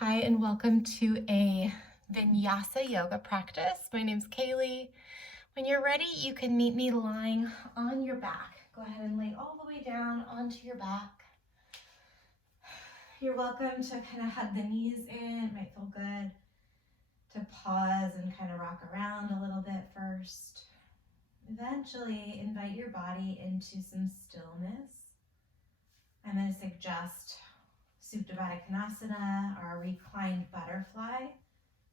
Hi, and welcome to a Vinyasa yoga practice. My name's Kaylee. When you're ready, you can meet me lying on your back. Go ahead and lay all the way down onto your back. You're welcome to kind of hug the knees in. It might feel good to pause and kind of rock around a little bit first. Eventually, invite your body into some stillness. I'm going to suggest Supta Baddha Konasana, or reclined butterfly,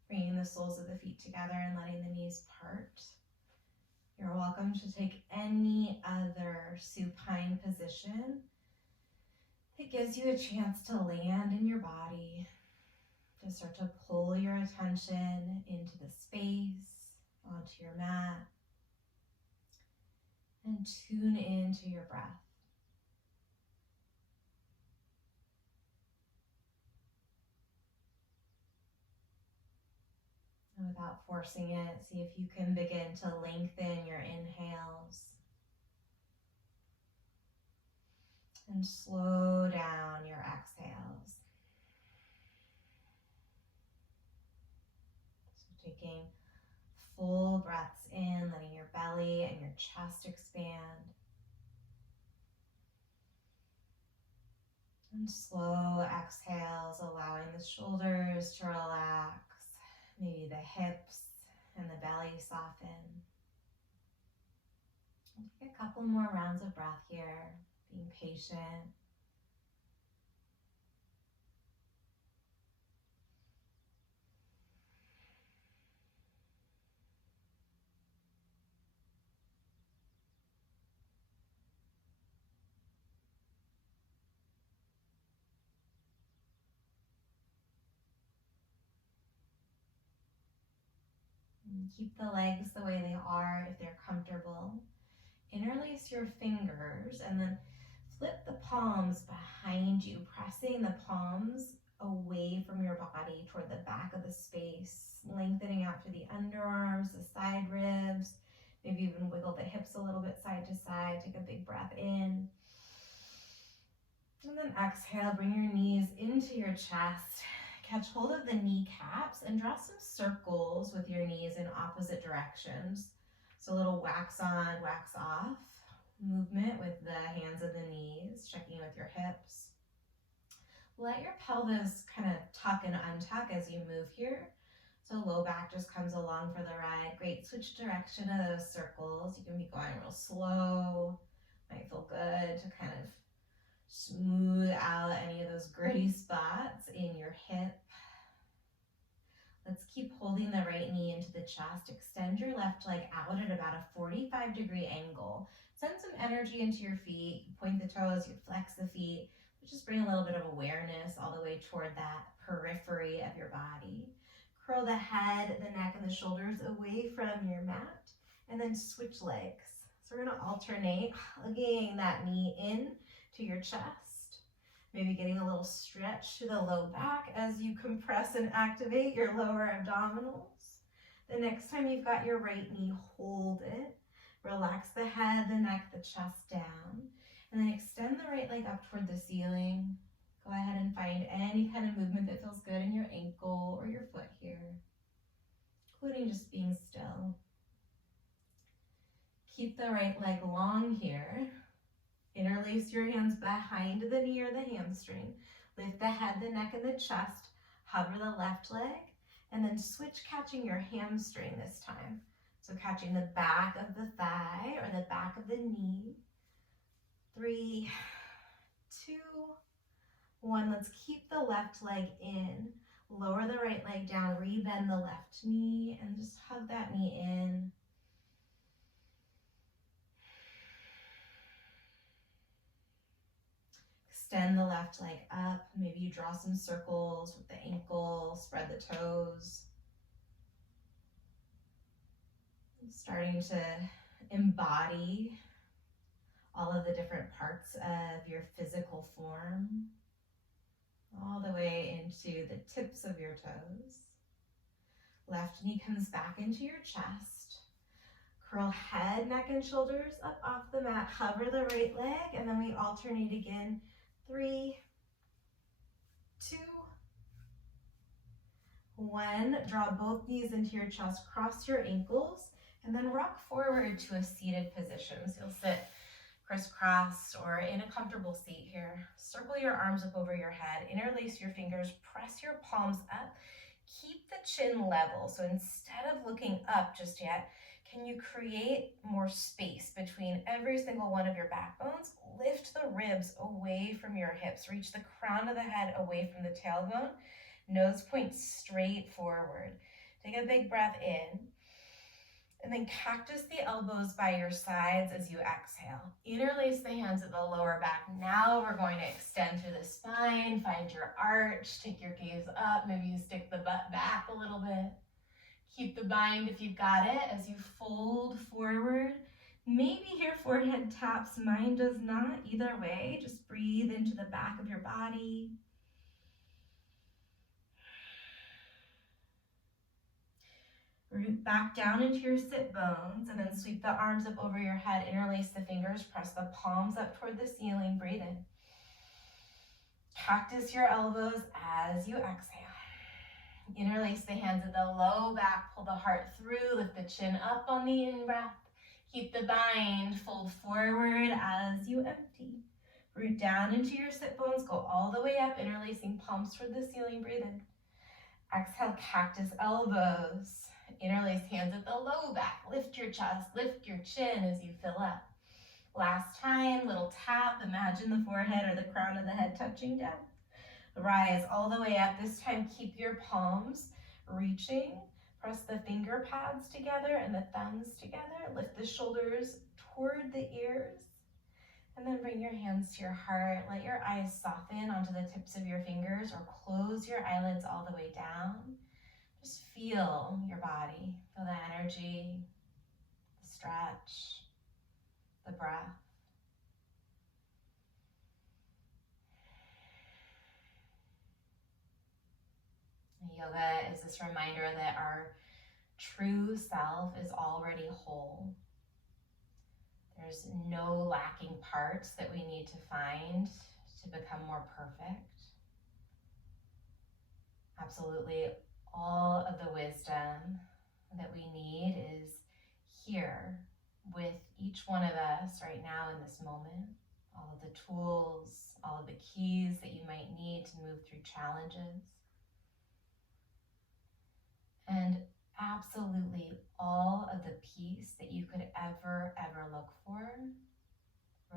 bringing the soles of the feet together and letting the knees part. You're welcome to take any other supine position that gives you a chance to land in your body, to start to pull your attention into the space, onto your mat, and tune into your breath. And without forcing it, see if you can begin to lengthen your inhales and slow down your exhales. So taking full breaths in, letting your belly and your chest expand. And slow exhales, allowing the shoulders to relax, maybe the hips and the belly soften. We'll take a couple more rounds of breath here, being patient. And keep the legs the way they are if they're comfortable. Interlace your fingers and then flip the palms behind you, pressing the palms away from your body toward the back of the space, lengthening out through the underarms, the side ribs, maybe even wiggle the hips a little bit side to side. Take a big breath in. And then exhale, bring your knees into your chest. Catch hold of the kneecaps and draw some circles with your knees in opposite directions. So a little wax on, wax off movement with the hands and the knees, checking with your hips. Let your pelvis kind of tuck and untuck as you move here. So low back just comes along for the ride. Great, switch direction of those circles. You can be going real slow. Might feel good to kind of smooth out any of those gritty spots in your hip. Let's keep holding the right knee into the chest. Extend your left leg out at about a 45-degree angle. Send some energy into your feet. Point the toes, you flex the feet. Just bring a little bit of awareness all the way toward that periphery of your body. Curl the head, the neck, and the shoulders away from your mat, and then switch legs. So we're going to alternate, hugging that knee in to your chest. Maybe getting a little stretch to the low back as you compress and activate your lower abdominals. The next time you've got your right knee, hold it. Relax the head, the neck, the chest down. And then extend the right leg up toward the ceiling. Go ahead and find any kind of movement that feels good in your ankle or your foot here, including just being still. Keep the right leg long here. Interlace your hands behind the knee or the hamstring. Lift the head, the neck, and the chest. Hover the left leg, and then switch, catching your hamstring this time. So catching the back of the thigh or the back of the knee. 3, 2, 1. Let's keep the left leg in. Lower the right leg down, rebend the left knee, and just hug that knee in. Extend the left leg up. Maybe you draw some circles with the ankle, spread the toes. Starting to embody all of the different parts of your physical form, all the way into the tips of your toes. Left knee comes back into your chest. Curl head, neck, and shoulders up off the mat. Hover the right leg, and then we alternate again. 3, 2, one, draw both knees into your chest, cross your ankles, and then rock forward to a seated position. So you'll sit crisscrossed or in a comfortable seat here. Circle your arms up over your head, interlace your fingers, press your palms up, keep the chin level. So instead of looking up just yet, can you create more space between every single one of your backbones? Lift the ribs away from your hips. Reach the crown of the head away from the tailbone. Nose points straight forward. Take a big breath in. And then cactus the elbows by your sides as you exhale. Interlace the hands at the lower back. Now we're going to extend through the spine. Find your arch. Take your gaze up. Maybe you stick the butt back a little bit. Keep the bind if you've got it as you fold forward. Maybe your forehead taps, mine does not. Either way, just breathe into the back of your body. Root back down into your sit bones and then sweep the arms up over your head. Interlace the fingers, press the palms up toward the ceiling. Breathe in. Cactus your elbows as you exhale. Interlace the hands at the low back, pull the heart through, lift the chin up on the in-breath. Keep the bind, fold forward as you empty. Root down into your sit bones, go all the way up, interlacing palms toward the ceiling. Breathe in. Exhale, cactus elbows. Interlace hands at the low back. Lift your chest, lift your chin as you fill up. Last time, little tap. Imagine the forehead or the crown of the head touching down. Rise all the way up. This time, keep your palms reaching. Press the finger pads together and the thumbs together. Lift the shoulders toward the ears. And then bring your hands to your heart. Let your eyes soften onto the tips of your fingers or close your eyelids all the way down. Just feel your body. Feel the energy, the stretch, the breath. Yoga is this reminder that our true self is already whole. There's no lacking parts that we need to find to become more perfect. Absolutely all of the wisdom that we need is here with each one of us right now in this moment. All of the tools, all of the keys that you might need to move through challenges. And absolutely all of the peace that you could ever look for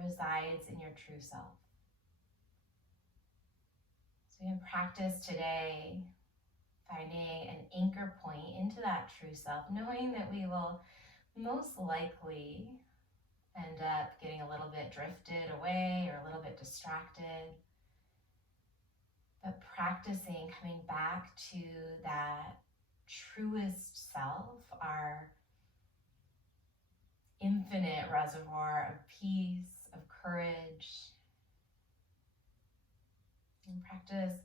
resides in your true self. So we can practice today finding an anchor point into that true self, knowing that we will most likely end up getting a little bit drifted away or a little bit distracted. But practicing coming back to that truest self, our infinite reservoir of peace, of courage. And practice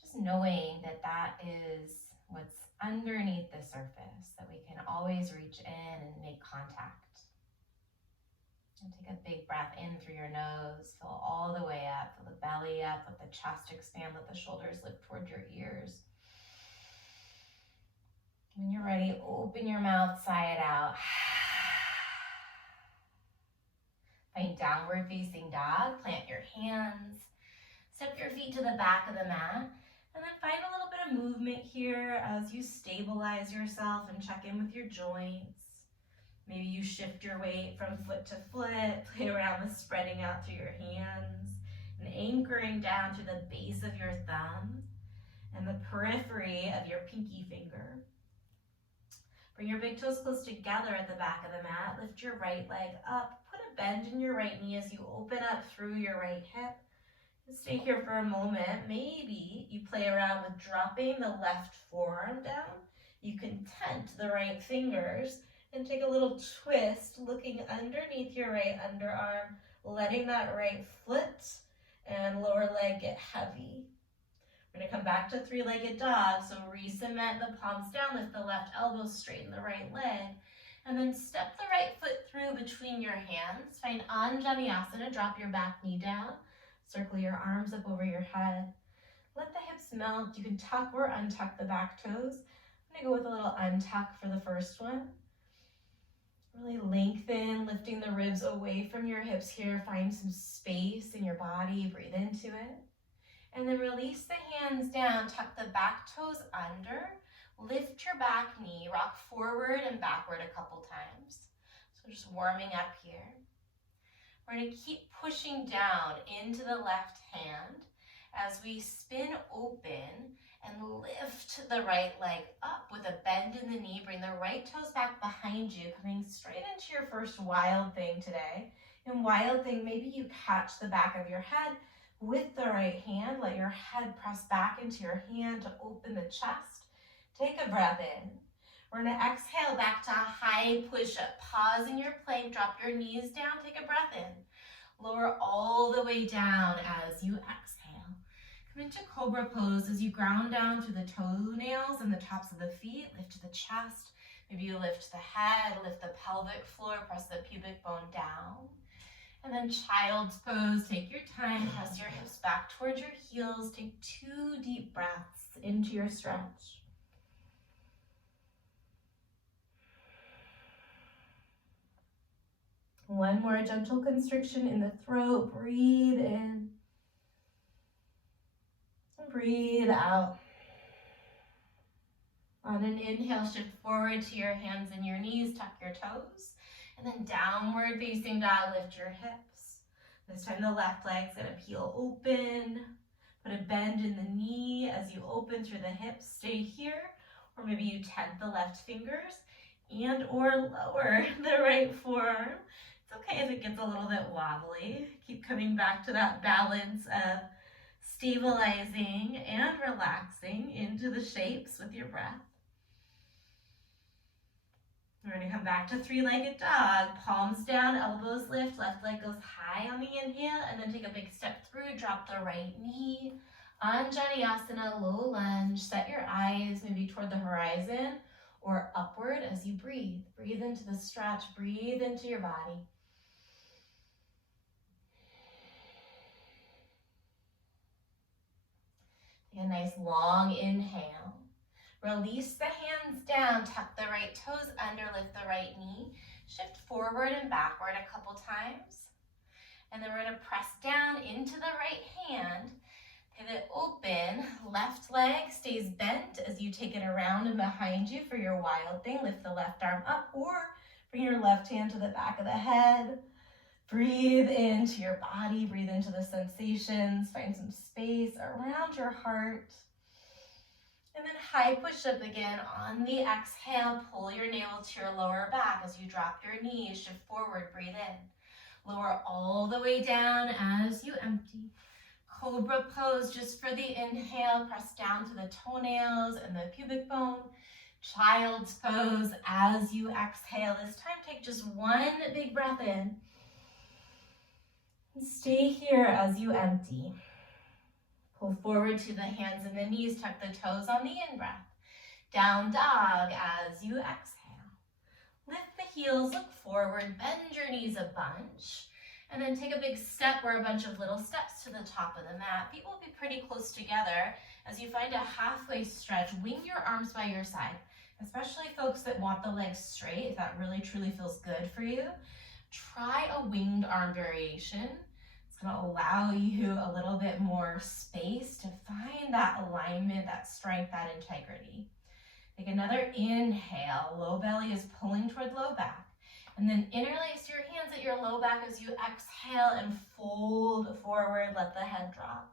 just knowing that that is what's underneath the surface, that we can always reach in and make contact. And take a big breath in through your nose, fill all the way up, fill the belly up, let the chest expand, let the shoulders lift toward your ears. When you're ready, open your mouth, sigh it out. Find downward facing dog, plant your hands, step your feet to the back of the mat, and then find a little bit of movement here as you stabilize yourself and check in with your joints. Maybe you shift your weight from foot to foot, play around with spreading out through your hands and anchoring down to the base of your thumb and the periphery of your pinky finger. Bring your big toes close together at the back of the mat. Lift your right leg up. Put a bend in your right knee as you open up through your right hip. Stay here for a moment. Maybe you play around with dropping the left forearm down. You can tent the right fingers and take a little twist, looking underneath your right underarm, letting that right foot and lower leg get heavy. We're gonna come back to three-legged dog, so re-cement the palms down, lift the left elbow, straighten the right leg, and then step the right foot through between your hands. Find Anjaneyasana, drop your back knee down, circle your arms up over your head. Let the hips melt. You can tuck or untuck the back toes. I'm gonna go with a little untuck for the first one. Really lengthen, lifting the ribs away from your hips here. Find some space in your body. Breathe into it. And then release the hands down. Tuck the back toes under. Lift your back knee. Rock forward and backward a couple times. So just warming up here. We're going to keep pushing down into the left hand as we spin open and lift the right leg up with a bend in the knee. Bring the right toes back behind you, coming straight into your first wild thing today. In wild thing, maybe you catch the back of your head with the right hand. Let your head press back into your hand to open the chest. Take a breath in. We're going to exhale back to a high push-up. Pause in your plank, drop your knees down, take a breath in. Lower all the way down as you exhale. Come into cobra pose as you ground down through the toenails and the tops of the feet. Lift the chest. Maybe you lift the head, lift the pelvic floor, press the pubic bone down. And then child's pose. Take your time, press your hips back towards your heels. Take 2 deep breaths into your stretch. One more gentle constriction in the throat. Breathe in. And breathe out. On an inhale, shift forward to your hands and your knees. Tuck your toes. And then downward facing dog, lift your hips. This time the left leg's going to peel open. Put a bend in the knee as you open through the hips. Stay here. Or maybe you tent the left fingers and or lower the right forearm. It's okay if it gets a little bit wobbly. Keep coming back to that balance of stabilizing and relaxing into the shapes with your breath. We're going to come back to 3-legged dog. Palms down, elbows lift, left leg goes high on the inhale, and then take a big step through. Drop the right knee. Anjaneyasana, low lunge. Set your eyes maybe toward the horizon or upward as you breathe. Breathe into the stretch. Breathe into your body. Take a nice long inhale. Release the hands down, tuck the right toes under, lift the right knee. Shift forward and backward a couple times. And then we're going to press down into the right hand. Pivot open, left leg stays bent as you take it around and behind you for your wild thing. Lift the left arm up or bring your left hand to the back of the head. Breathe into your body, breathe into the sensations. Find some space around your heart. And then high push-up again. On the exhale, pull your navel to your lower back as you drop your knees. Shift forward, breathe in. Lower all the way down as you empty. Cobra pose just for the inhale. Press down to the toenails and the pubic bone. Child's pose as you exhale. This time, take just 1 big breath in. And stay here as you empty. Pull forward to the hands and the knees. Tuck the toes on the in-breath. Down dog as you exhale. Lift the heels, look forward, bend your knees a bunch. And then take a big step or a bunch of little steps to the top of the mat. Feet will be pretty close together. As you find a halfway stretch, wing your arms by your side. Especially folks that want the legs straight, if that really truly feels good for you. Try a winged arm variation. It's going to allow you a little bit more space to find that alignment, that strength, that integrity. Take another inhale. Low belly is pulling toward low back. And then interlace your hands at your low back as you exhale and fold forward. Let the head drop.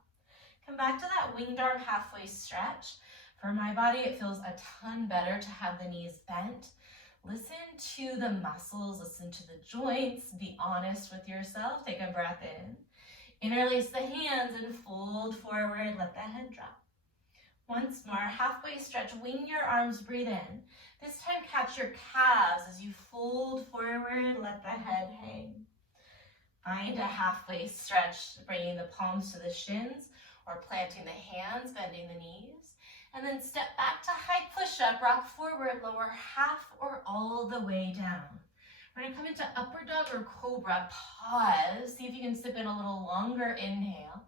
Come back to that winged arm halfway stretch. For my body, it feels a ton better to have the knees bent. Listen to the muscles, listen to the joints, be honest with yourself. Take a breath in. Interlace the hands and fold forward. Let the head drop. Once more, halfway stretch, wing your arms, breathe in. This time, catch your calves as you fold forward, let the head hang. Find a halfway stretch, bringing the palms to the shins or planting the hands, bending the knees. And then step back to high push-up, rock forward, lower half or all the way down. We're gonna come into upward dog or cobra. Pause, see if you can sip in a little longer inhale.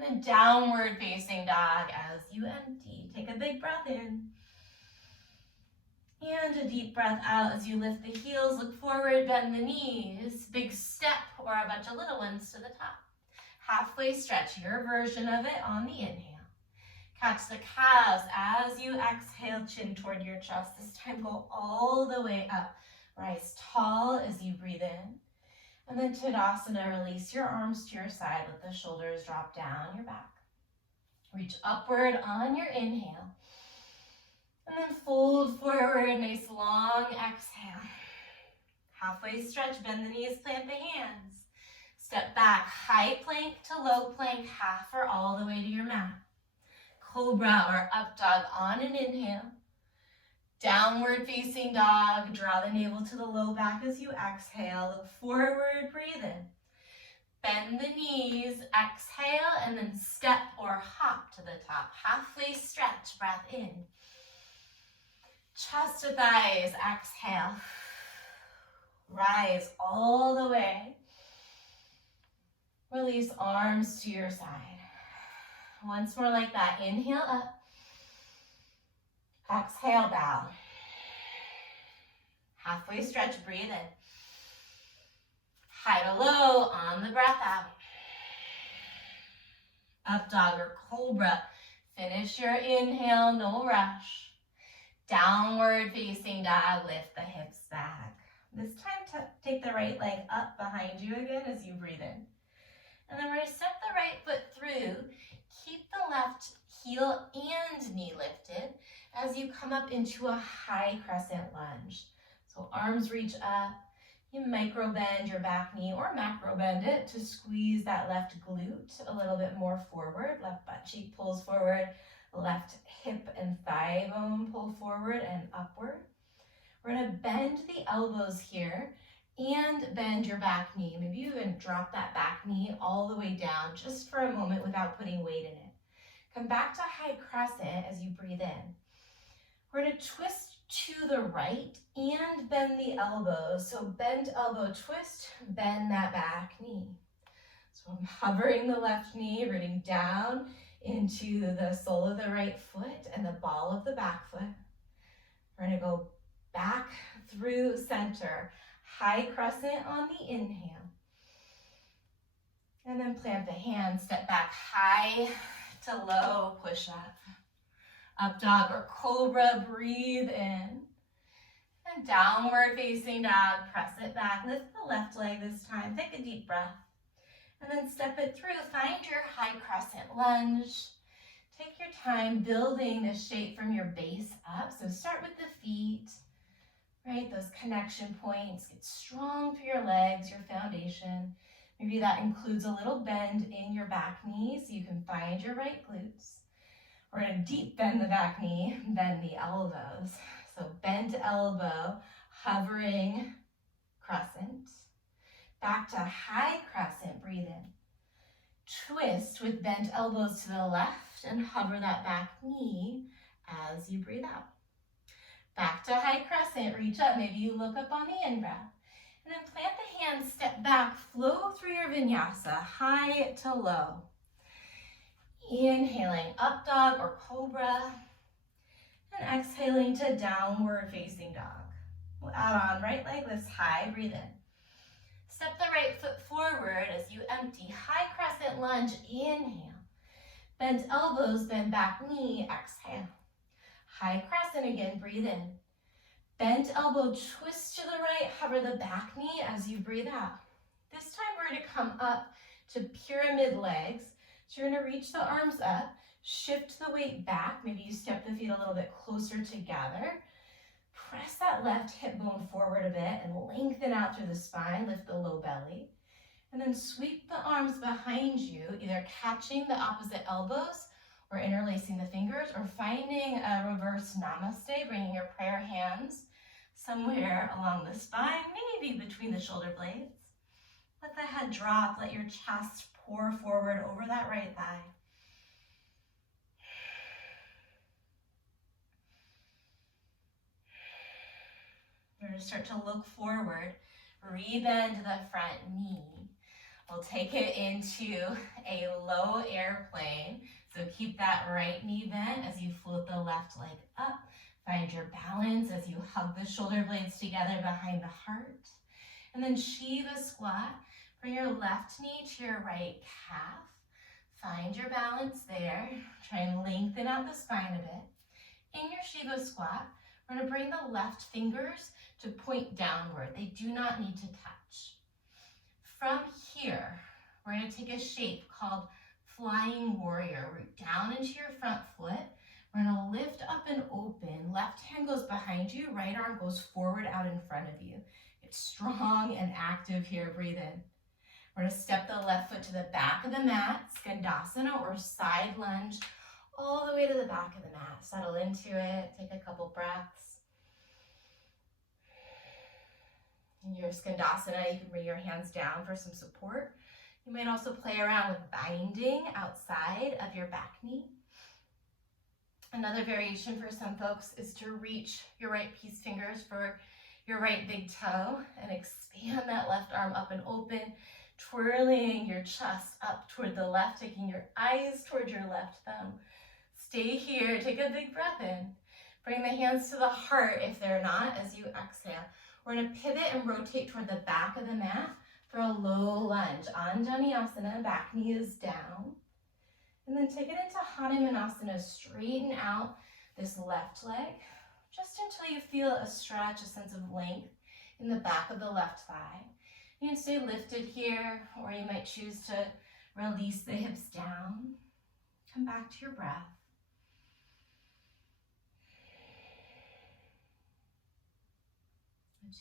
And then downward facing dog as you empty. Take a big breath in. And a deep breath out as you lift the heels, look forward, bend the knees. Big step or a bunch of little ones to the top. Halfway stretch, your version of it on the inhale. Catch the calves as you exhale, chin toward your chest. This time go all the way up. Rise tall as you breathe in. And then Tadasana, release your arms to your side. Let the shoulders drop down your back. Reach upward on your inhale. And then fold forward, nice long exhale. Halfway stretch, bend the knees, plant the hands. Step back, high plank to low plank, half or all the way to your mat. Cobra or up dog on an inhale. Downward facing dog, draw the navel to the low back as you exhale. Look forward, breathe in. Bend the knees, exhale, and then step or hop to the top. Halfway stretch, breath in. Chest to thighs, exhale. Rise all the way. Release arms to your side. Once more like that. Inhale up. Exhale down. Halfway stretch, breathe in. High to low on the breath out. Up dog or cobra. Finish your inhale, no rush. Downward facing dog, lift the hips back. This time take the right leg up behind you again as you breathe in. And then we're going to step the right foot through. Keep the left heel and knee lifted as you come up into a high crescent lunge. So arms reach up. You micro bend your back knee or macro bend it to squeeze that left glute a little bit more forward. Left butt cheek pulls forward. Left hip and thigh bone pull forward and upward. We're going to bend the elbows here and bend your back knee. Maybe you even drop that back knee all the way down just for a moment without putting weight in it. Come back to high crescent as you breathe in. We're going to twist to the right and bend the elbows. So bend elbow twist, bend that back knee. So I'm hovering the left knee, rooting down into the sole of the right foot and the ball of the back foot. We're going to go back through center, high crescent on the inhale. And then plant the hands, step back high to low, push up. Up dog or cobra, breathe in. And downward facing dog, press it back. Lift the left leg this time, take a deep breath. And then step it through, find your high crescent lunge. Take your time building this shape from your base up. So start with the feet, right? Those connection points. Get strong through your legs, your foundation. Maybe that includes a little bend in your back knee so you can find your right glutes. We're going to deep bend the back knee, bend the elbows. So bent elbow, hovering crescent. Back to high crescent, breathe in. Twist with bent elbows to the left and hover that back knee as you breathe out. Back to high crescent, reach up, maybe you look up on the in-breath. And then plant the hands, step back, flow through your vinyasa, high to low. Inhaling, up dog or cobra. And exhaling to downward facing dog. We'll add on right leg lifts high, breathe in. Step the right foot forward as you empty. High crescent lunge, inhale. Bend elbows, bend back knee, exhale. High crescent again, breathe in. Bent elbow, twist to the right, hover the back knee as you breathe out. This time we're going to come up to pyramid legs. So you're going to reach the arms up, shift the weight back. Maybe you step the feet a little bit closer together. Press that left hip bone forward a bit and lengthen out through the spine, lift the low belly. And then sweep the arms behind you, either catching the opposite elbows or interlacing the fingers, or finding a reverse namaste, bringing your prayer hands somewhere along the spine, maybe between the shoulder blades. Let the head drop, let your chest pour forward over that right thigh. We're going to start to look forward, rebend the front knee. We'll take it into a low airplane. So keep that right knee bent as you float the left leg up. Find your balance as you hug the shoulder blades together behind the heart. And then Shiva squat. Bring your left knee to your right calf. Find your balance there. Try and lengthen out the spine a bit. In your Shiva squat, we're going to bring the left fingers to point downward. They do not need to touch. From here, we're going to take a shape called Flying Warrior. Root down into your front foot. We're going to lift up and open. Left hand goes behind you. Right arm goes forward out in front of you. Get strong and active here. Breathe in. We're going to step the left foot to the back of the mat, Skandasana or side lunge, all the way to the back of the mat. Settle into it. Take a couple breaths. In your Skandasana, you can bring your hands down for some support. You might also play around with binding outside of your back knee. Another variation for some folks is to reach your right peace fingers for your right big toe and expand that left arm up and open, twirling your chest up toward the left, taking your eyes toward your left thumb. Stay here, take a big breath in. Bring the hands to the heart if they're not as you exhale. We're going to pivot and rotate toward the back of the mat for a low lunge. Anjaneyasana, back knee is down. And then take it into Hanumanasana. Straighten out this left leg just until you feel a stretch, a sense of length in the back of the left thigh. You can stay lifted here, or you might choose to release the hips down. Come back to your breath.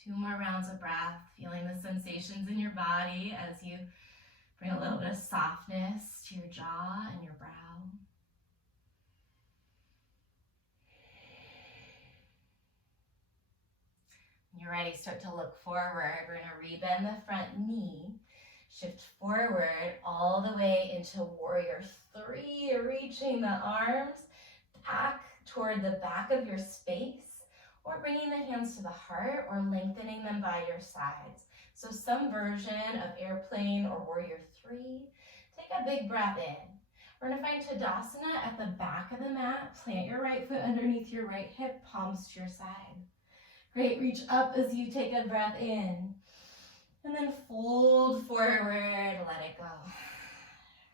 Two more rounds of breath, feeling the sensations in your body as you bring a little bit of softness to your jaw and your brow. When you're ready, start to look forward. We're going to rebend the front knee, shift forward all the way into Warrior 3, reaching the arms back toward the back of your space, or bringing the hands to the heart or lengthening them by your sides. So some version of airplane or Warrior 3. Take a big breath in. We're going to find Tadasana at the back of the mat. Plant your right foot underneath your right hip, palms to your side. Great, reach up as you take a breath in. And then fold forward, let it go.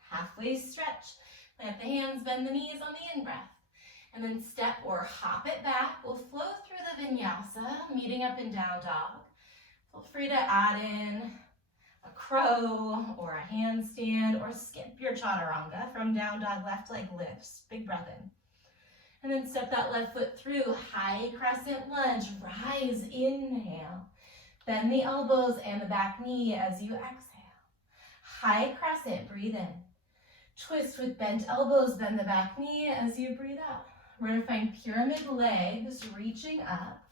Halfway stretch. Plant the hands, bend the knees on the in-breath. And then step or hop it back. We'll flow through the Vinyasa, meeting up in down dog. Feel free to add in a crow or a handstand or skip your chaturanga from down dog, left leg lifts. Big breath in. And then step that left foot through, high crescent lunge, rise, inhale. Bend the elbows and the back knee as you exhale. High crescent, breathe in. Twist with bent elbows, bend the back knee as you breathe out. We're going to find pyramid legs, reaching up,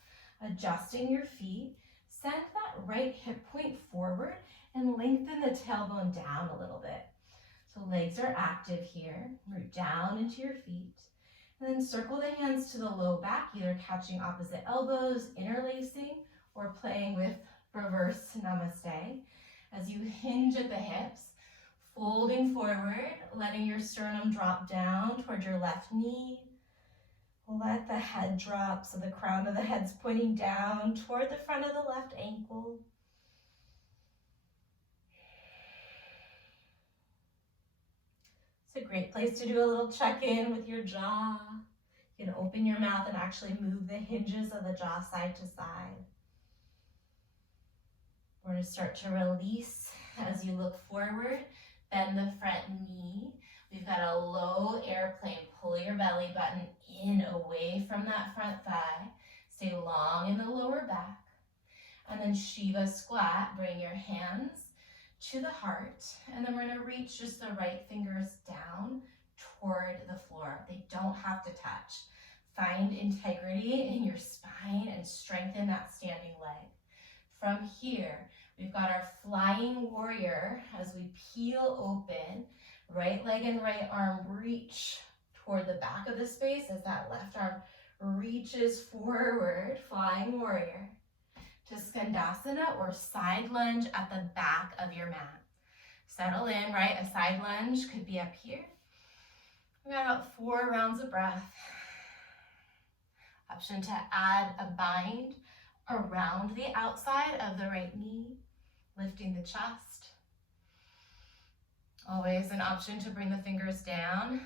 adjusting your feet. Send that right hip point forward and lengthen the tailbone down a little bit. So legs are active here. Root down into your feet. And then circle the hands to the low back, either catching opposite elbows, interlacing, or playing with reverse namaste. As you hinge at the hips, folding forward, letting your sternum drop down toward your left knee. Let the head drop so the crown of the head's pointing down toward the front of the left ankle. It's a great place to do a little check-in with your jaw. You can open your mouth and actually move the hinges of the jaw side to side. We're going to start to release as you look forward. Bend the front knee. We've got a low airplane. Pull your belly button in away from that front thigh. Stay long in the lower back. And then Shiva squat. Bring your hands to the heart. And then we're going to reach just the right fingers down toward the floor. They don't have to touch. Find integrity in your spine and strengthen that standing leg. From here, we've got our flying warrior as we peel open. Right leg and right arm reach toward the back of the space as that left arm reaches forward, flying warrior, to Skandasana or side lunge at the back of your mat. Settle in, right? A side lunge could be up here. We got about 4 rounds of breath. Option to add a bind around the outside of the right knee, lifting the chest. Always an option to bring the fingers down,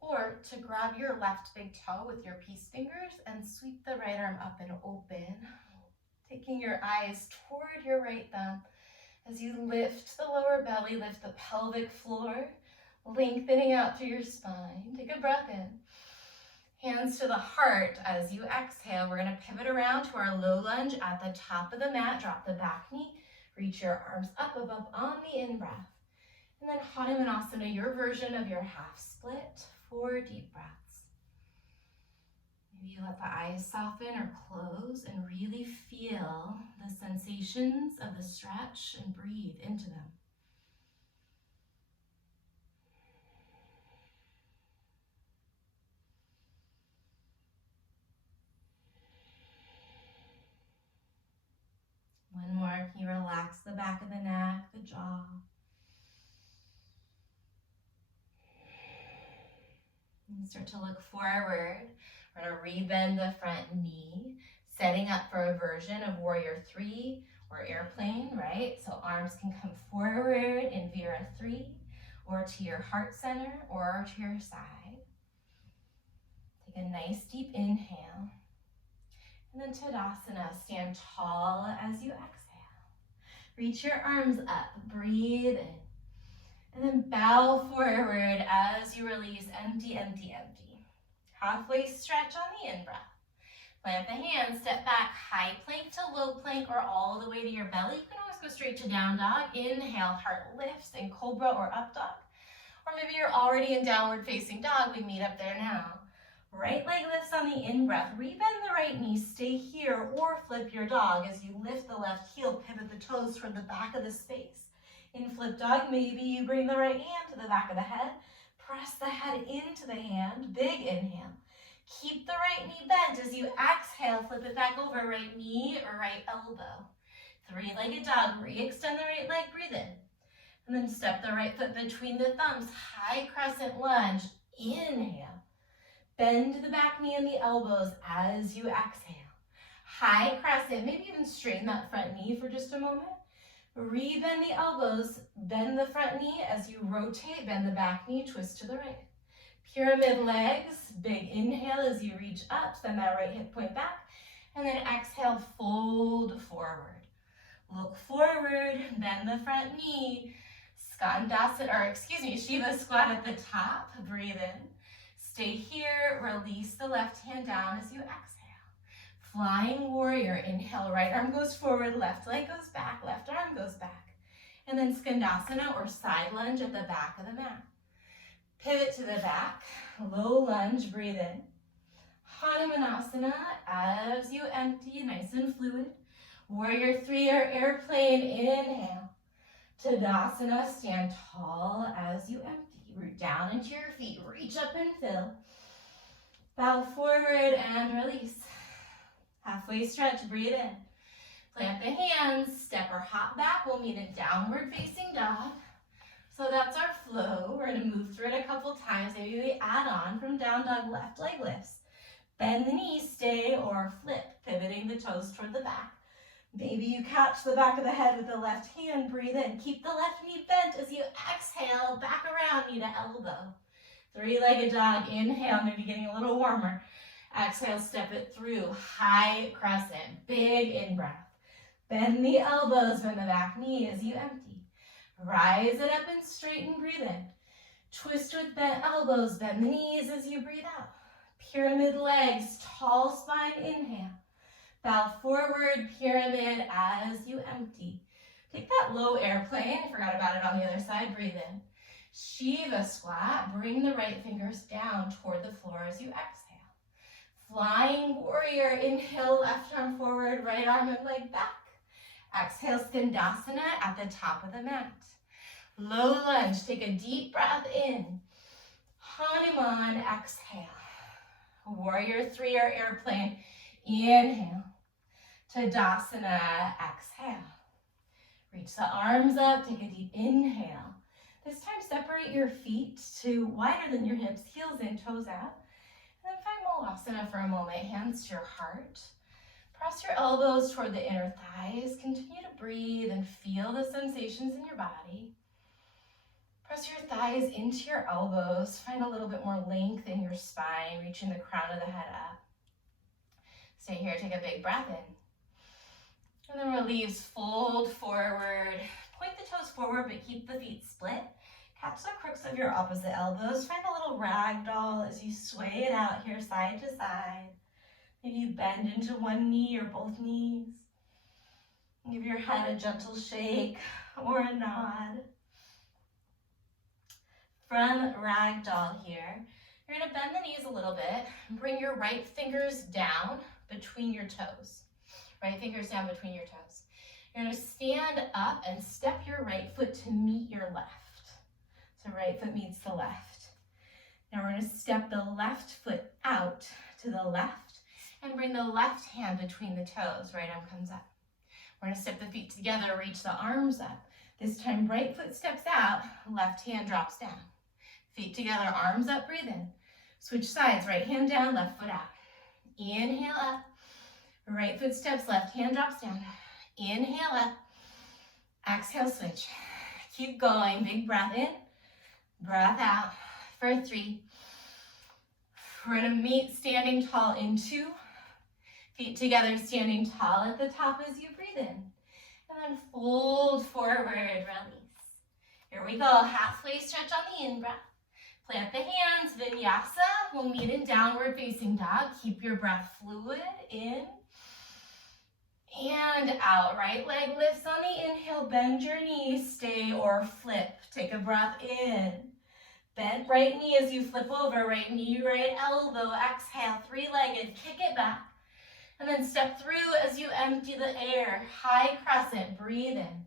or to grab your left big toe with your peace fingers and sweep the right arm up and open, taking your eyes toward your right thumb as you lift the lower belly, lift the pelvic floor, lengthening out through your spine. Take a breath in. Hands to the heart as you exhale. We're going to pivot around to our low lunge at the top of the mat. Drop the back knee. Reach your arms up above on the in-breath. And then Hanumanasana, your version of your half split. 4 deep breaths. Maybe you let the eyes soften or close and really feel the sensations of the stretch and breathe into them. One more. Can you relax the back of the neck, the jaw? And start to look forward. We're going to rebend the front knee, setting up for a version of warrior 3 or airplane, right? So arms can come forward in Vira 3 or to your heart center or to your side. Take a nice deep inhale. And then Tadasana, stand tall as you exhale. Reach your arms up, breathe in. And then bow forward as you release, empty, empty, empty. Halfway stretch on the in-breath. Plant the hands, step back, high plank to low plank or all the way to your belly. You can always go straight to down dog. Inhale, heart lifts in cobra or up dog. Or maybe you're already in downward facing dog. We meet up there now. Right leg lifts on the in-breath. Rebend the right knee, stay here, or flip your dog as you lift the left heel, pivot the toes toward the back of the space. In flip dog, maybe you bring the right hand to the back of the head, press the head into the hand, big inhale. Keep the right knee bent as you exhale, flip it back over, right knee or right elbow. 3-legged dog, re-extend the right leg, breathe in. And then step the right foot between the thumbs, high crescent lunge, inhale. Bend the back knee and the elbows as you exhale. High crescent, maybe even straighten that front knee for just a moment. Rebend the elbows, bend the front knee as you rotate, bend the back knee, twist to the right. Pyramid legs, big inhale as you reach up, send that right hip point back, and then exhale, fold forward. Look forward, bend the front knee, Shiva squat at the top, breathe in. Stay here, release the left hand down as you exhale. Flying warrior, inhale, right arm goes forward, left leg goes back, left arm goes back. And then Skandasana or side lunge at the back of the mat. Pivot to the back, low lunge, breathe in. Hanumanasana as you empty, nice and fluid. Warrior 3 or airplane, inhale. Tadasana, stand tall as you empty. Root down into your feet, reach up and fill. Bow forward and release. Halfway stretch, breathe in. Plant the hands, step or hop back. We'll meet in downward facing dog. So that's our flow. We're gonna move through it a couple times. Maybe we add on from down dog, left leg lifts. Bend the knees, stay or flip, pivoting the toes toward the back. Maybe you catch the back of the head with the left hand, breathe in. Keep the left knee bent as you exhale, back around, knee to elbow. 3-legged dog, inhale, maybe getting a little warmer. Exhale, step it through, high crescent, big in-breath. Bend the elbows, bend the back knee as you empty. Rise it up and straighten, breathe in. Twist with bent elbows, bend the knees as you breathe out. Pyramid legs, tall spine, inhale. Bow forward, pyramid as you empty. Take that low airplane, forgot about it on the other side, breathe in. Shiva squat, bring the right fingers down toward the floor as you exhale. Flying warrior, inhale, left arm forward, right arm and leg back. Exhale, Skandasana at the top of the mat. Low lunge, take a deep breath in. Hanuman, exhale. Warrior 3 or airplane, inhale. Tadasana, exhale. Reach the arms up, take a deep inhale. This time separate your feet to wider than your hips, heels in, toes out. And then find Molasana for a moment, hands to your heart. Press your elbows toward the inner thighs. Continue to breathe and feel the sensations in your body. Press your thighs into your elbows. Find a little bit more length in your spine, reaching the crown of the head up. Stay here, take a big breath in. And then release, fold forward. Point the toes forward, but keep the feet split. Catch the crooks of your opposite elbows. Find a little ragdoll as you sway it out here, side to side. Maybe you bend into one knee or both knees. Give your head a gentle shake or a nod. From ragdoll here, you're going to bend the knees a little bit and bring your right fingers down between your toes. Right fingers down between your toes. You're going to stand up and step your right foot to meet your left. So right foot meets the left. Now we're going to step the left foot out to the left and bring the left hand between the toes. Right arm comes up. We're going to step the feet together, reach the arms up. This time right foot steps out, left hand drops down. Feet together, arms up, breathe in. Switch sides, right hand down, left foot out. Inhale up. Right foot steps, left hand drops down. Inhale up. Exhale, switch. Keep going. Big breath in, breath out for 3. We're going to meet standing tall in 2. Feet together, standing tall at the top as you breathe in. And then fold forward, release. Here we go. Halfway stretch on the in-breath. Plant the hands, Vinyasa. We'll meet in downward facing dog. Keep your breath fluid, in and out. Right leg lifts on the inhale. Bend your knees, stay or flip. Take a breath in. Bend right knee as you flip over. Right knee, right elbow. Exhale, 3-legged. Kick it back. And then step through as you empty the air. High crescent, breathe in.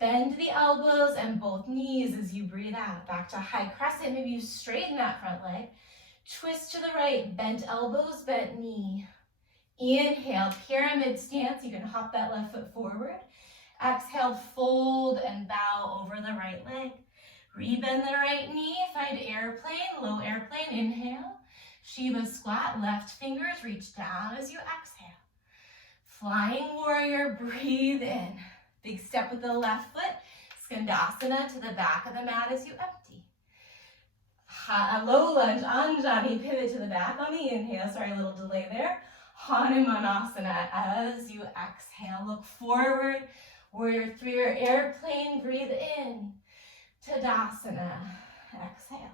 Bend the elbows and both knees as you breathe out. Back to high crescent. Maybe you straighten that front leg. Twist to the right, bent elbows, bent knee. Inhale, pyramid stance. You can hop that left foot forward. Exhale, fold and bow over the right leg. Rebend the right knee, find airplane, low airplane, inhale. Shiva squat, left fingers reach down as you exhale. Flying warrior, breathe in. Big step with the left foot, Skandasana to the back of the mat as you empty. Low lunge, Anjani, pivot to the back on the inhale. Sorry, a little delay there. Hanumanasana as you exhale. Look forward, warrior 3 or airplane, breathe in. Tadasana, exhale.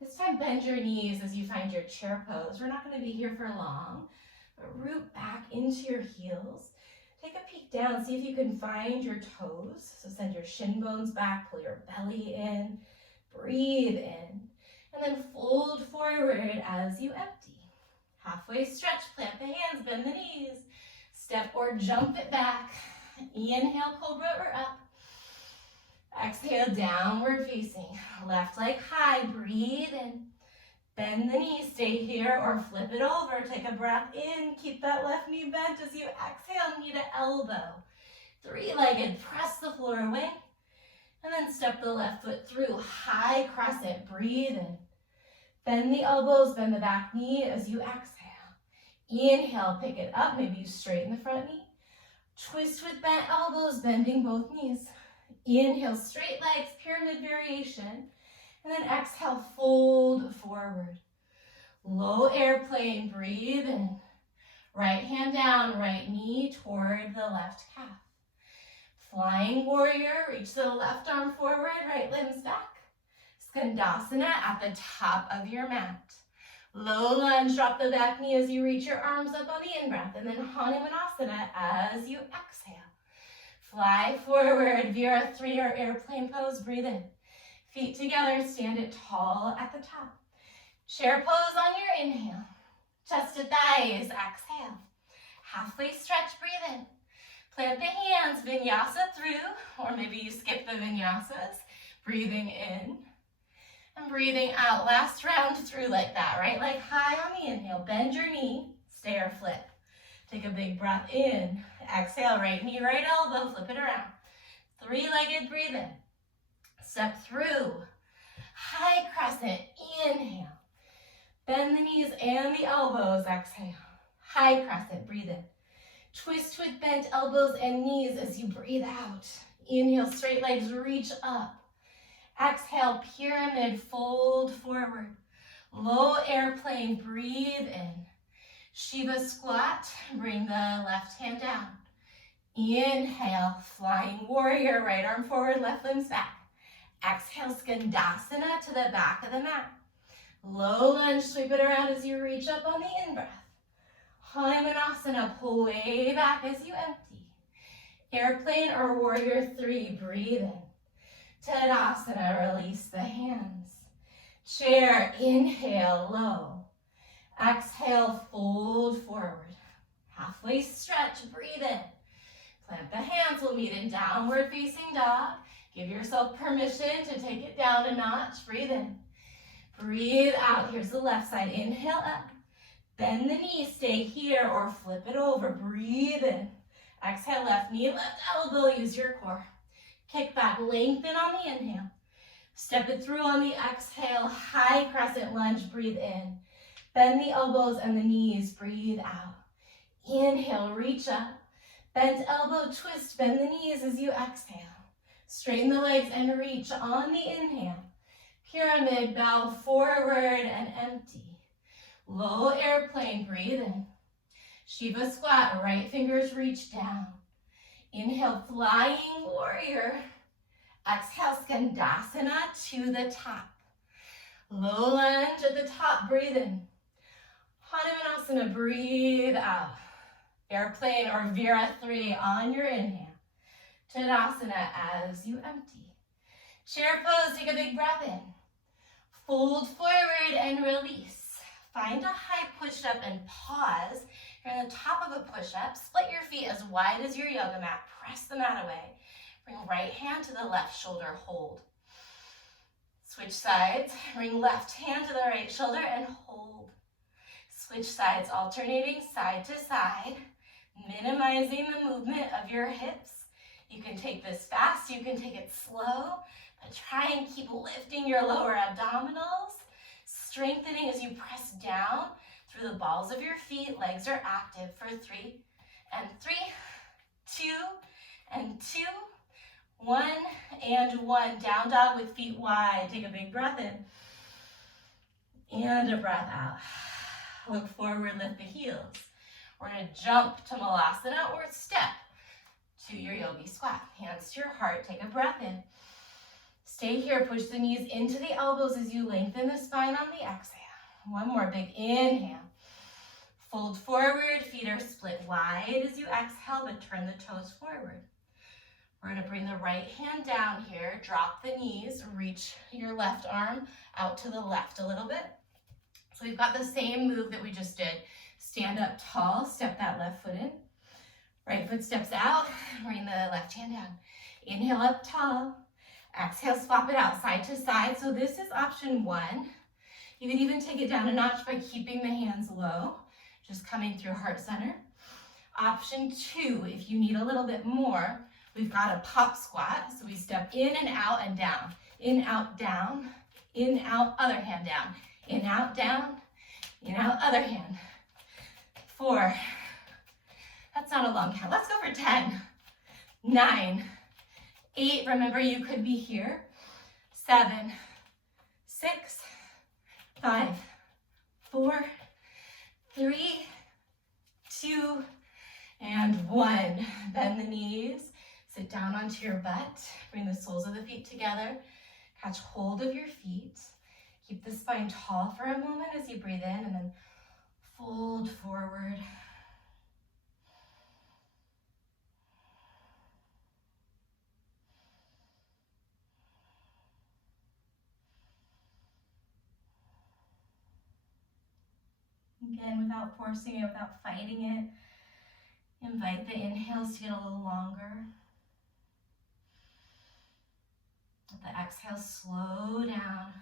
This time bend your knees as you find your chair pose. We're not going to be here for long, but root back into your heels. Take a peek down, see if you can find your toes. So send your shin bones back, pull your belly in, breathe in, and then fold forward as you empty. Halfway stretch, plant the hands, bend the knees, step or jump it back. Inhale, cobra or up. Exhale, downward facing. Left leg high, breathe in. Bend the knee, stay here or flip it over. Take a breath in, keep that left knee bent as you exhale, knee to elbow. 3-legged, press the floor away. And then step the left foot through, high crescent, breathe in. Bend the elbows, bend the back knee as you exhale. Inhale, pick it up, maybe you straighten the front knee. Twist with bent elbows, bending both knees. Inhale, straight legs, pyramid variation. And then exhale, fold forward. Low airplane, breathe in. Right hand down, right knee toward the left calf. Flying warrior, reach the left arm forward, right limbs back. Skandasana at the top of your mat. Low lunge, drop the back knee as you reach your arms up on the in-breath. And then Hanumanasana as you exhale. Fly forward, Vira 3 or airplane pose, breathe in. Feet together, stand it tall at the top. Chair pose on your inhale. Chest to thighs, exhale. Halfway stretch, breathe in. Plant the hands, Vinyasa through, or maybe you skip the Vinyasas. Breathing in and breathing out. Last round through like that, right leg high on the inhale. Bend your knee, stay or flip. Take a big breath in. Exhale, right knee, right elbow, flip it around. Three-legged breathe in. Step through. High crescent, inhale. Bend the knees and the elbows, exhale. High crescent, breathe in. Twist with bent elbows and knees as you breathe out. Inhale, straight legs reach up. Exhale, pyramid, fold forward. Low airplane, breathe in. Shiva squat, bring the left hand down. Inhale, flying warrior, right arm forward, left limbs back. Exhale, skandasana to the back of the mat. Low lunge, sweep it around as you reach up on the in-breath. Hanumanasana, pull way back as you empty. Airplane or warrior three, breathe in. Tadasana, release the hands. Chair, inhale, low. Exhale, fold forward. Halfway stretch, breathe in. Plant the hands, we'll meet in downward facing dog. Give yourself permission to take it down a notch. Breathe in. Breathe out. Here's the left side. Inhale up. Bend the knee. Stay here or flip it over. Breathe in. Exhale, left knee, left elbow. Use your core. Kick back. Lengthen on the inhale. Step it through on the exhale. High crescent lunge. Breathe in. Bend the elbows and the knees. Breathe out. Inhale. Reach up. Bent elbow. Twist. Bend the knees as you exhale. Straighten the legs and reach on the inhale. Pyramid, bow forward and empty. Low airplane, breathe in. Shiva squat, right fingers reach down. Inhale, flying warrior. Exhale, skandasana to the top. Low lunge at the top, breathe in. Hanumanasana, breathe out. Airplane or Vira 3 on your inhale. Tadasana as you empty. Chair pose, take a big breath in. Fold forward and release. Find a high push-up and pause. You're on the top of a push-up. Split your feet as wide as your yoga mat. Press the mat away. Bring right hand to the left shoulder, hold. Switch sides. Bring left hand to the right shoulder and hold. Switch sides, alternating side to side, minimizing the movement of your hips. You can take this fast, you can take it slow, but try and keep lifting your lower abdominals, strengthening as you press down through the balls of your feet. Legs are active for 3 and 3, 2 and 2, 1 and 1. Down dog with feet wide. Take a big breath in and a breath out. Look forward, lift the heels. We're going to jump to Malasana or step to your yogi squat. Hands to your heart. Take a breath in. Stay here. Push the knees into the elbows as you lengthen the spine on the exhale. One more big inhale. Fold forward. Feet are split wide as you exhale, but turn the toes forward. We're going to bring the right hand down here. Drop the knees. Reach your left arm out to the left a little bit. So we've got the same move that we just did. Stand up tall. Step that left foot in. Right foot steps out, bring the left hand down. Inhale up tall. Exhale, swap it out side to side. So this is option 1. You can even take it down a notch by keeping the hands low, just coming through heart center. Option 2, if you need a little bit more, we've got a pop squat. So we step in and out and down. In, out, down. In, out, other hand down. In, out, down. In, out, other hand. 4. That's not a long count. Let's go for 10, 9, 8. Remember, you could be here. 7, 6, 5, 4, 3, 2, and 1. Bend the knees. Sit down onto your butt. Bring the soles of the feet together. Catch hold of your feet. Keep the spine tall for a moment as you breathe in, and then fold forward. Again, without forcing it, without fighting it, invite the inhales to get a little longer. Let the exhale slow down.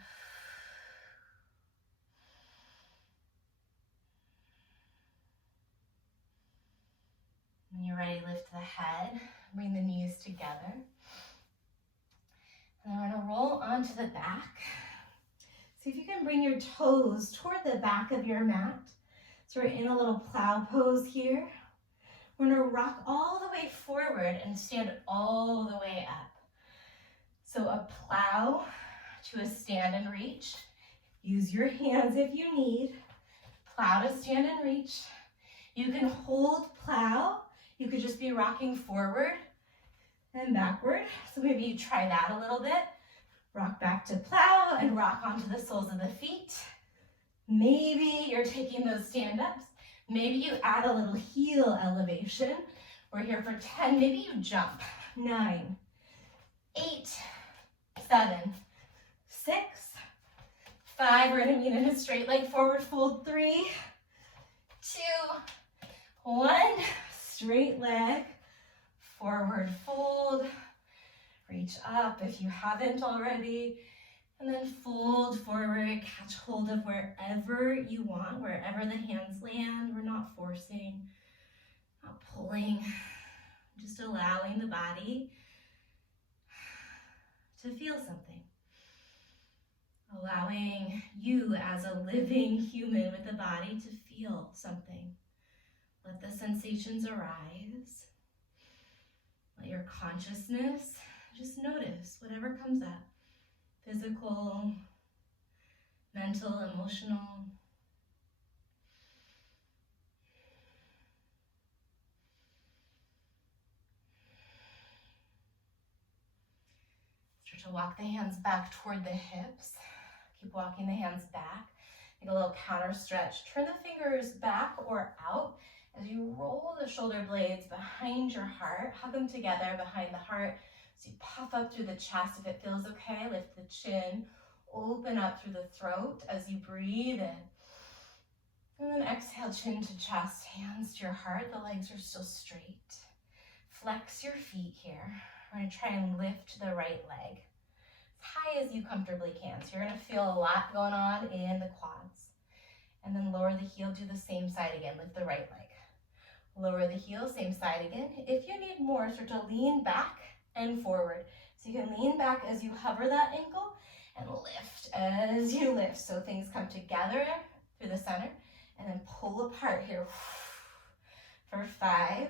When you're ready, lift the head, bring the knees together. And then we're gonna roll onto the back. See if you can bring your toes toward the back of your mat. So we're in a little plow pose here. We're gonna rock all the way forward and stand all the way up. So a plow to a stand and reach. Use your hands if you need. Plow to stand and reach. You can hold plow. You could just be rocking forward and backward. So maybe you try that a little bit. Rock back to plow and rock onto the soles of the feet. Maybe you're taking those stand-ups. Maybe you add a little heel elevation. We're here for 10. Maybe you jump. 9, 8, 7, 6, 5. We're gonna meet in a straight leg forward fold. 3, 2, 1. Straight leg, forward fold. Reach up if you haven't already. And then fold forward, catch hold of wherever you want, wherever the hands land. We're not forcing, not pulling, just allowing the body to feel something. Allowing you as a living human with a body to feel something. Let the sensations arise. Let your consciousness just notice whatever comes up. Physical, mental, emotional. Start to walk the hands back toward the hips. Keep walking the hands back. Make a little counter stretch. Turn the fingers back or out as you roll the shoulder blades behind your heart. Hug them together behind the heart. So you puff up through the chest. If it feels okay, lift the chin. Open up through the throat as you breathe in. And then exhale, chin to chest, hands to your heart. The legs are still straight. Flex your feet here. We're gonna try and lift the right leg as high as you comfortably can. So you're gonna feel a lot going on in the quads. And then lower the heel, do the same side again, lift the right leg. Lower the heel, same side again. If you need more, start to lean back and forward. So you can lean back as you hover that ankle and lift as you lift. So things come together through the center and then pull apart here for 5,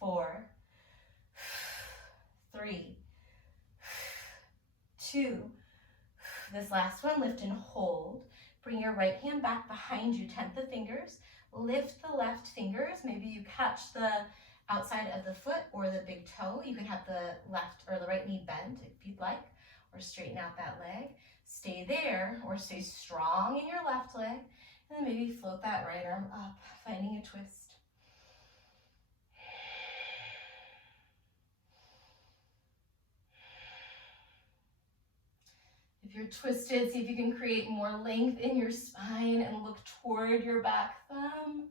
4, 3, 2. This last one, lift and hold. Bring your right hand back behind you, tent the fingers. Lift the left fingers. Maybe you catch the outside of the foot or the big toe. You can have the left or the right knee bent if you'd like, or straighten out that leg. Stay there or stay strong in your left leg. And then maybe float that right arm up, finding a twist. If you're twisted, see if you can create more length in your spine and look toward your back thumb.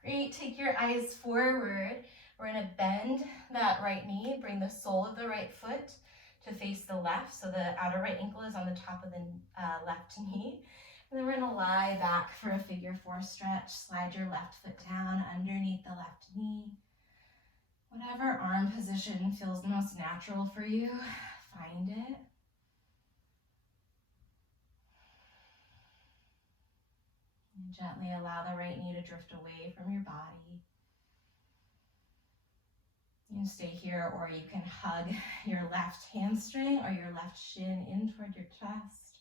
Great, take your eyes forward. We're gonna bend that right knee, bring the sole of the right foot to face the left, so the outer right ankle is on the top of the left knee. And then we're gonna lie back for a figure 4 stretch. Slide your left foot down underneath the left knee. Whatever arm position feels most natural for you, find it. And gently allow the right knee to drift away from your body. You can stay here, or you can hug your left hamstring or your left shin in toward your chest.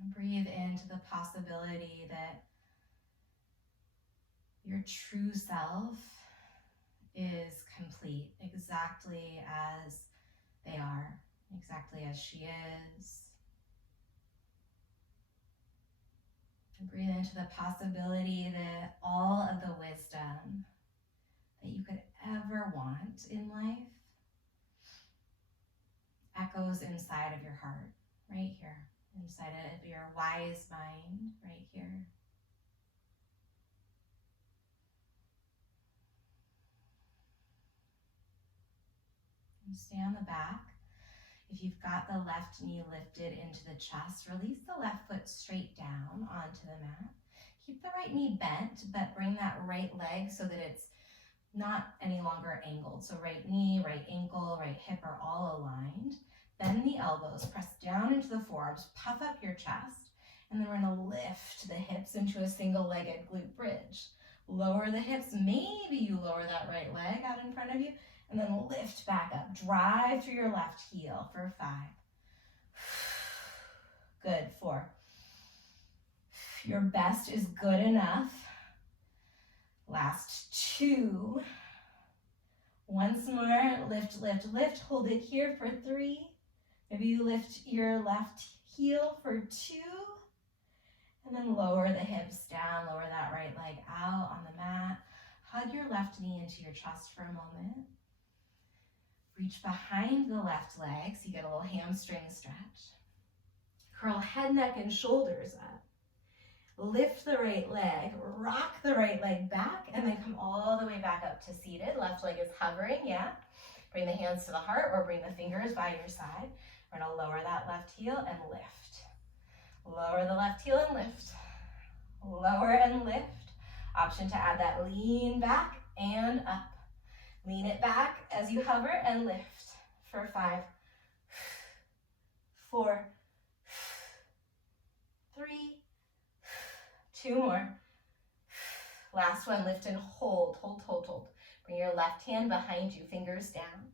And breathe into the possibility that your true self is complete, exactly as they are, exactly as she is. And breathe into the possibility that all of the wisdom that you could ever want in life echoes inside of your heart, right here, inside of your wise mind, right here. And stay on the back. If you've got the left knee lifted into the chest, release the left foot straight down onto the mat. Keep the right knee bent, but bring that right leg so that it's not any longer angled. So right knee, right ankle, right hip are all aligned. Bend the elbows, press down into the forearms, puff up your chest, and then we're gonna lift the hips into a single-legged glute bridge. Lower the hips, maybe you lower that right leg out in front of you, and then lift back up. Drive through your left heel for 5. Good, 4. Your best is good enough. Last 2. Once more, lift, lift, lift. Hold it here for 3. Maybe you lift your left heel for 2. And then lower the hips down, lower that right leg out on the mat. Hug your left knee into your chest for a moment. Reach behind the left leg so you get a little hamstring stretch. Curl head, neck, and shoulders up. Lift the right leg, rock the right leg back, and then come all the way back up to seated. Left leg is hovering, yeah. Bring the hands to the heart or bring the fingers by your side. We're gonna lower that left heel and lift. Lower the left heel and lift. Lower and lift. Option to add that lean back and up. Lean it back as you hover and lift for 5, 4, 3, 2 more. Last one, lift and hold, hold, hold, hold. Bring your left hand behind you, fingers down.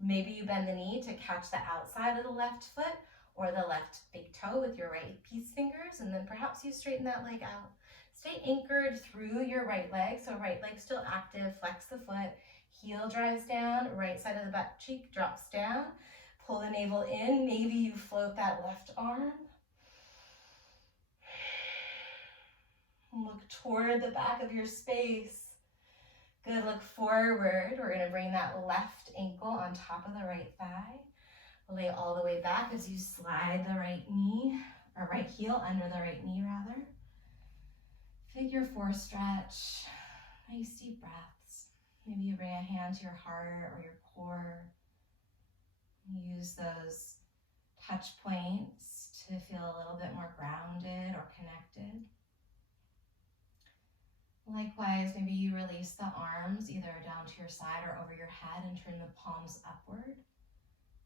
Maybe you bend the knee to catch the outside of the left foot or the left big toe with your right peace fingers, and then perhaps you straighten that leg out. Stay anchored through your right leg, so right leg still active, flex the foot, heel drives down, right side of the butt cheek drops down, pull the navel in, maybe you float that left arm. Look toward the back of your space. Good, look forward. We're gonna bring that left ankle on top of the right thigh. Lay all the way back as you slide the right knee, or right heel under the right knee rather. Figure 4 stretch, nice deep breaths. Maybe you bring a hand to your heart or your core. Use those touch points to feel a little bit more grounded or connected. Likewise, maybe you release the arms either down to your side or over your head and turn the palms upward.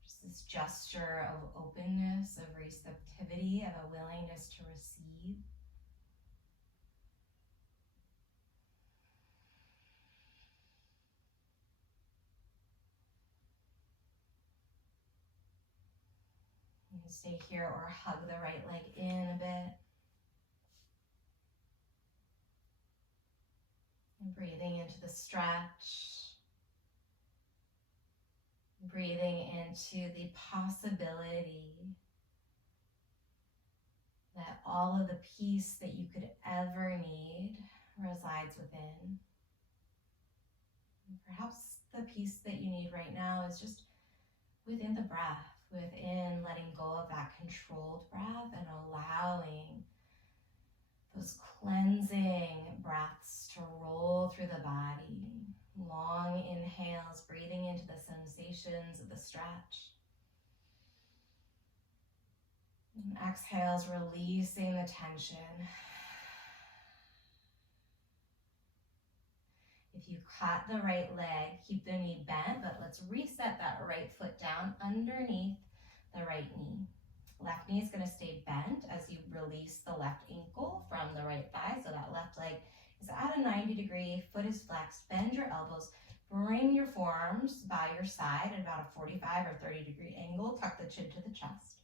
Just this gesture of openness, of receptivity, of a willingness to receive. You can stay here or hug the right leg in a bit. And breathing into the stretch. Breathing into the possibility that all of the peace that you could ever need resides within. And perhaps the peace that you need right now is just within the breath, within letting go of that controlled breath and allowing those cleansing breaths to roll through the body. Long inhales, breathing into the sensations of the stretch. And exhales, releasing the tension. If you caught the right leg, keep the knee bent, but let's reset that right foot down underneath the right knee. Left knee is going to stay bent as you release the left ankle from the right thigh. So that left leg is at a 90 degree, foot is flexed, bend your elbows, bring your forearms by your side at about a 45 or 30 degree angle, tuck the chin to the chest.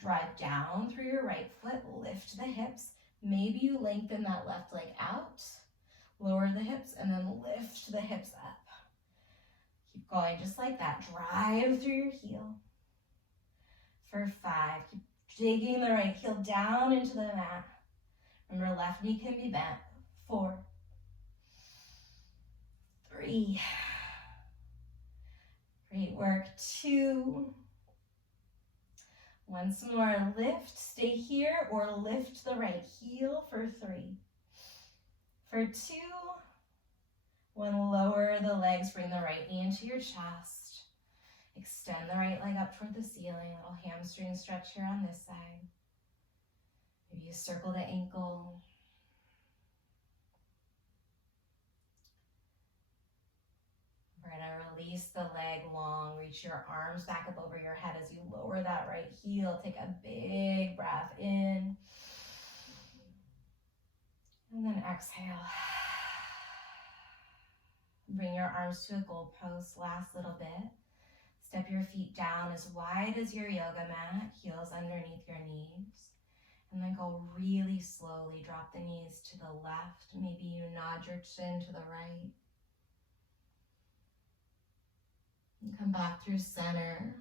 Drive down through your right foot, lift the hips. Maybe you lengthen that left leg out, lower the hips, and then lift the hips up. Keep going just like that. Drive through your heel. For 5, keep digging the right heel down into the mat. Remember, left knee can be bent. 4, 3, great work. 2, once more, lift, stay here, or lift the right heel for 3. For 2, when lower the legs, bring the right knee into your chest. Extend the right leg up toward the ceiling, little hamstring stretch here on this side. Maybe you circle the ankle. release the leg long. Reach your arms back up over your head as you lower that right heel. Take a big breath in. And then exhale. Bring your arms to a goalpost, last little bit. Step your feet down as wide as your yoga mat, heels underneath your knees. And then go really slowly. Drop the knees to the left. Maybe you nod your chin to the right. And come back through center.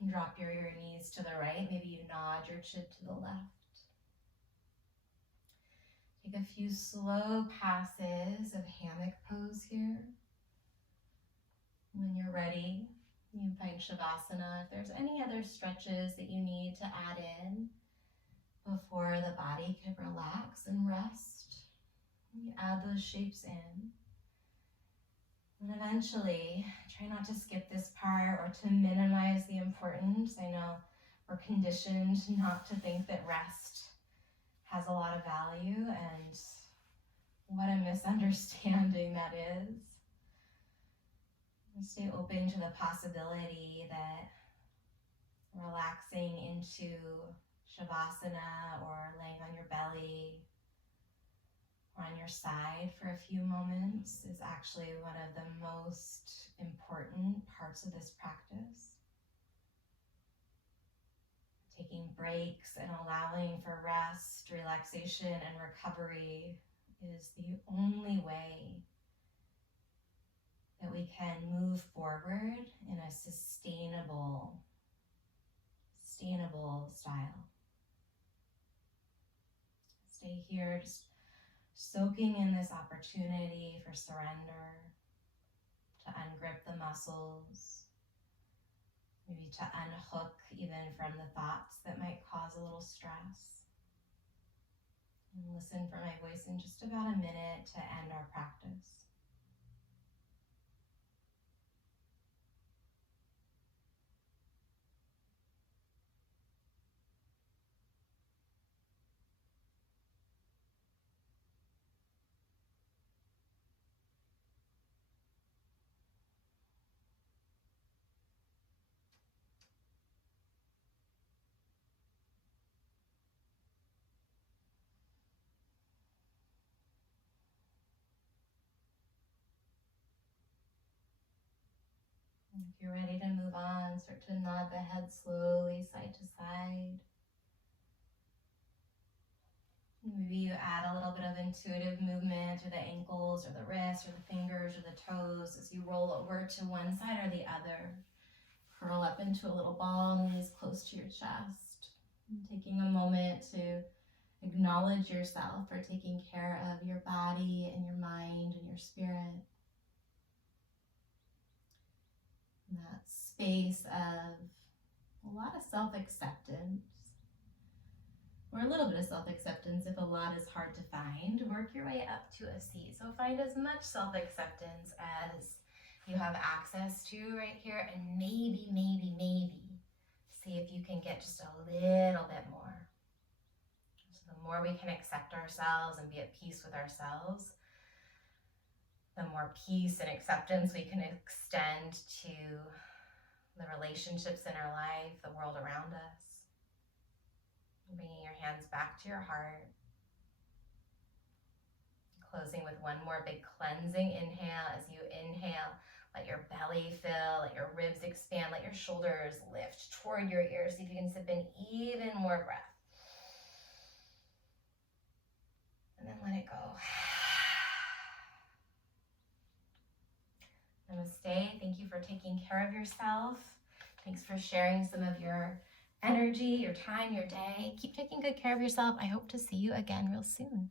And drop your knees to the right. Maybe you nod your chin to the left. Take a few slow passes of hammock pose here. When you're ready, you find Shavasana. If there's any other stretches that you need to add in before the body can relax and rest, you add those shapes in. And eventually, try not to skip this part or to minimize the importance. I know we're conditioned not to think that rest has a lot of value, and what a misunderstanding that is. Stay open to the possibility that relaxing into Shavasana or laying on your belly or on your side for a few moments is actually one of the most important parts of this practice. Taking breaks and allowing for rest, relaxation, and recovery is the only way that we can move forward in a sustainable style. Stay here, just soaking in this opportunity for surrender, to ungrip the muscles, maybe to unhook even from the thoughts that might cause a little stress. And listen for my voice in just about a minute to end our practice. If you're ready to move on, start to nod the head slowly side to side. Maybe you add a little bit of intuitive movement to the ankles or the wrists or the fingers or the toes as you roll over to one side or the other. Curl up into a little ball, knees close to your chest. And taking a moment to acknowledge yourself for taking care of your body and your mind and your spirit. And that space of a lot of self-acceptance, or a little bit of self-acceptance if a lot is hard to find. Work your way up to a seat. So find as much self-acceptance as you have access to right here, and maybe see if you can get just a little bit more. So the more we can accept ourselves and be at peace with ourselves, the more peace and acceptance we can extend to the relationships in our life, the world around us. Bringing your hands back to your heart. Closing with one more big cleansing inhale. As you inhale, let your belly fill, let your ribs expand, let your shoulders lift toward your ears. See if you can sip in even more breath. And then let it go. Namaste. Thank you for taking care of yourself. Thanks for sharing some of your energy, your time, your day. Keep taking good care of yourself. I hope to see you again real soon.